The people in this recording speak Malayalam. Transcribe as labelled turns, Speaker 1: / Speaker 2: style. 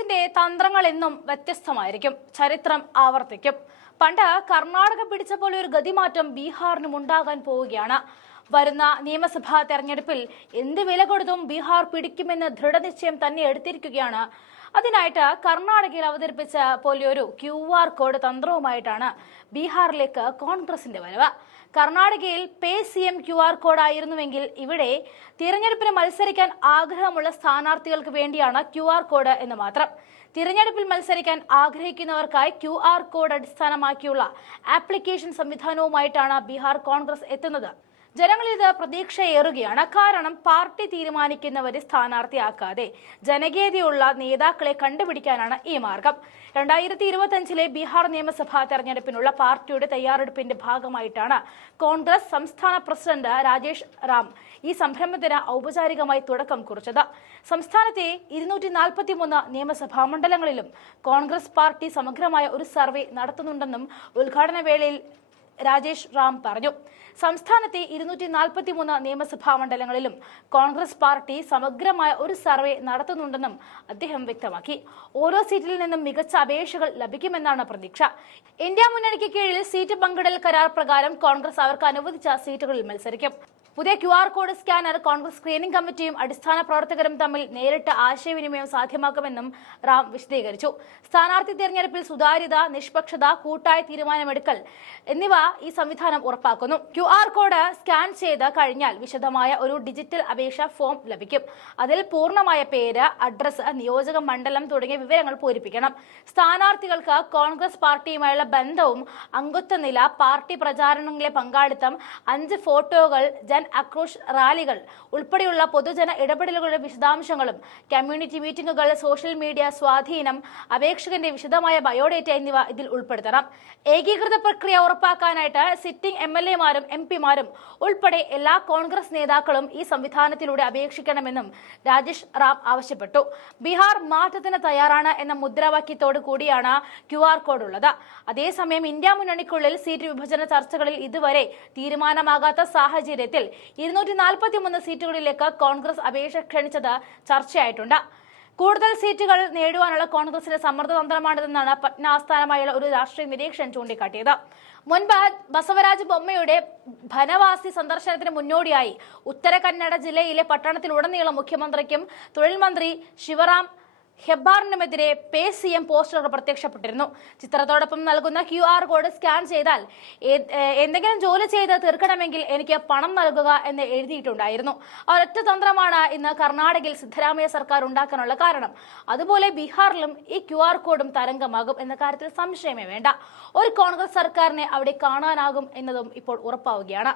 Speaker 1: കോൺഗ്രസിന്റെ തന്ത്രങ്ങൾ എന്നും വ്യത്യസ്തമായിരിക്കും. ചരിത്രം ആവർത്തിക്കും. പണ്ട് കർണാടക പിടിച്ച പോലെ ഒരു ഗതിമാറ്റം ബീഹാറിനും ഉണ്ടാകാൻ പോവുകയാണ്. വരുന്ന നിയമസഭാ തെരഞ്ഞെടുപ്പിൽ എന്ത് വില കൊടുത്തും ബീഹാർ പിടിക്കുമെന്ന് ദൃഢനിശ്ചയം തന്നെ എടുത്തിരിക്കുകയാണ് അതിനായിട്ട് കർണാടകയിൽ അവതരിപ്പിച്ച പോലെയൊരു ക്യു ആർ കോഡ് തന്ത്രവുമായിട്ടാണ് ബീഹാറിലേക്ക് കോൺഗ്രസിന്റെ വരവ്. കർണാടകയിൽ pay C M Q R code ആയിരുന്നുവെങ്കിൽ ഇവിടെ തിരഞ്ഞെടുപ്പിന് മത്സരിക്കാൻ ആഗ്രഹമുള്ള സ്ഥാനാർത്ഥികൾക്ക് വേണ്ടിയാണ് ക്യു ആർ കോഡ് എന്ന് മാത്രം. തിരഞ്ഞെടുപ്പിൽ മത്സരിക്കാൻ ആഗ്രഹിക്കുന്നവർക്കായി ക്യു ആർ കോഡ് അടിസ്ഥാനമാക്കിയുള്ള ആപ്ലിക്കേഷൻ സംവിധാനവുമായിട്ടാണ് ബീഹാർ കോൺഗ്രസ് എത്തുന്നത്. ജനങ്ങളിൽ ഇത് പ്രതീക്ഷയേറുകയാണ്. കാരണം പാർട്ടി തീരുമാനിക്കുന്നവരെ സ്ഥാനാർത്ഥിയാക്കാതെ ജനകീയതയുള്ള നേതാക്കളെ കണ്ടുപിടിക്കാനാണ് ഈ മാർഗം. രണ്ടായിരത്തി ഇരുപത്തിയഞ്ചിലെ ബീഹാർ നിയമസഭാ തെരഞ്ഞെടുപ്പിനുള്ള പാർട്ടിയുടെ തയ്യാറെടുപ്പിന്റെ ഭാഗമായിട്ടാണ് കോൺഗ്രസ് സംസ്ഥാന പ്രസിഡന്റ് രാജേഷ് റാം ഈ സംരംഭത്തിന് ഔപചാരികമായി തുടക്കം കുറിച്ചത്. സംസ്ഥാനത്തെ ഇരുന്നൂറ്റി നാൽപ്പത്തിമൂന്ന് നിയമസഭാ മണ്ഡലങ്ങളിലും കോൺഗ്രസ് പാർട്ടി സമഗ്രമായ ഒരു സർവേ നടത്തുന്നുണ്ടെന്നും ഉദ്ഘാടന വേളയിൽ രാജേഷ് റാം പറഞ്ഞു. സംസ്ഥാനത്തെ ഇരുന്നൂറ്റി നാൽപ്പത്തി മൂന്ന് നിയമസഭാ മണ്ഡലങ്ങളിലും കോൺഗ്രസ് പാർട്ടി സമഗ്രമായ ഒരു സർവേ നടത്തുന്നുണ്ടെന്നും അദ്ദേഹം വ്യക്തമാക്കി. ഓരോ സീറ്റിൽ നിന്നും മികച്ച അപേക്ഷകൾ ലഭിക്കുമെന്നാണ് പ്രതീക്ഷ. ഇന്ത്യ മുന്നണിക്ക് കീഴിൽ സീറ്റ് പങ്കിടൽ കരാർ പ്രകാരം കോൺഗ്രസ് അവർക്ക് അനുവദിച്ച സീറ്റുകളിൽ മത്സരിക്കും. പുതിയ Q R code scanner Congress screening കമ്മിറ്റിയും അടിസ്ഥാന പ്രവർത്തകരും തമ്മിൽ നേരിട്ട് ആശയവിനിമയം സാധ്യമാക്കുമെന്നും റാം വിശദീകരിച്ചു. സ്ഥാനാർത്ഥി തിരഞ്ഞെടുപ്പിൽ സുതാര്യത നിഷ്പക്ഷത കൂട്ടായ തീരുമാനമെടുക്കൽ എന്നിവ ഈ സംവിധാനം ഉറപ്പാക്കുന്നു. ക്യു ആർ കോഡ് സ്കാൻ ചെയ്ത് കഴിഞ്ഞാൽ വിശദമായ ഒരു ഡിജിറ്റൽ അപേക്ഷ ഫോം ലഭിക്കും. അതിൽ പൂർണമായ പേര് അഡ്രസ് നിയോജക മണ്ഡലം തുടങ്ങിയ വിവരങ്ങൾ പൂരിപ്പിക്കണം. സ്ഥാനാർത്ഥികൾക്ക് കോൺഗ്രസ് പാർട്ടിയുമായുള്ള ബന്ധവും അംഗത്വ നില പാർട്ടി പ്രചാരണങ്ങളിലെ പങ്കാളിത്തം അഞ്ച് ഫോട്ടോകൾ ജൻ അക്രോഷ് റാലികൾ ഉൾപ്പെടെയുള്ള പൊതുജന ഇടപെടലുകളുടെ വിശദാംശങ്ങളും കമ്മ്യൂണിറ്റി മീറ്റിംഗുകൾ സോഷ്യൽ മീഡിയ സ്വാധീനം അപേക്ഷകന്റെ വിശദമായ ബയോഡേറ്റ എന്നിവ ഇതിൽ ഉൾപ്പെടുത്തണം. ഏകീകൃത പ്രക്രിയ ഉറപ്പാക്കാനായിട്ട് സിറ്റിംഗ് എം എൽ എമാരും എം പിമാരും ഉൾപ്പെടെ എല്ലാ കോൺഗ്രസ് നേതാക്കളും ഈ സംവിധാനത്തിലൂടെ അപേക്ഷിക്കണമെന്നും രാജേഷ് റാം ആവശ്യപ്പെട്ടു. ബീഹാർ മാറ്റത്തിന് തയ്യാറാണ് എന്ന മുദ്രാവാക്യത്തോടു കൂടിയാണ് ക്യു ആർ കോഡ് ഉള്ളത് അതേസമയം ഇന്ത്യ മുന്നണിക്കുള്ളിൽ സീറ്റ് വിഭജന ചർച്ചകളിൽ ഇതുവരെ തീരുമാനമാകാത്ത സാഹചര്യത്തിൽ ഇരുന്നൂറ്റി സീറ്റുകളിലേക്ക് കോൺഗ്രസ് അപേക്ഷ ക്ഷണിച്ചത് ചർച്ചയായിട്ടുണ്ട്. കൂടുതൽ സീറ്റുകൾ നേടുവാനുള്ള കോൺഗ്രസിന്റെ സമ്മർദ്ദതന്ത്രമാണിതെന്നാണ് പട്ന ആസ്ഥാനമായുള്ള ഒരു രാഷ്ട്രീയ നിരീക്ഷകൻ ചൂണ്ടിക്കാട്ടിയത്. മുൻപ് ബസവരാജ് ബൊമ്മയുടെ ഭനവാസി സന്ദർശനത്തിന് മുന്നോടിയായി ഉത്തര കന്നഡ ജില്ലയിലെ പട്ടണത്തിലുടനീളം മുഖ്യമന്ത്രിക്കും തൊഴിൽ മന്ത്രി ശിവറാം ഹെബ്ബാറിനുമെതിരെ പേ സി എം പോസ്റ്ററുകൾ പ്രത്യക്ഷപ്പെട്ടിരുന്നു. ചിത്രത്തോടൊപ്പം നൽകുന്ന ക്യു ആർ കോഡ് സ്കാൻ ചെയ്താൽ എന്തെങ്കിലും ജോലി ചെയ്ത് തീർക്കണമെങ്കിൽ എനിക്ക് പണം നൽകുക എന്ന് എഴുതിയിട്ടുണ്ടായിരുന്നു. ഒരൊറ്റ തന്ത്രമാണ് ഇന്ന് കർണാടകയിൽ സിദ്ധരാമയ്യ സർക്കാർ ഉണ്ടാക്കാനുള്ള കാരണം. അതുപോലെ ബീഹാറിലും ഈ ക്യു ആർ കോഡും തരംഗമാകും എന്ന കാര്യത്തിൽ സംശയമേ വേണ്ട. ഒരു കോൺഗ്രസ് സർക്കാരിനെ അവിടെ കാണാനാകും എന്നതും ഇപ്പോൾ ഉറപ്പാവുകയാണ്.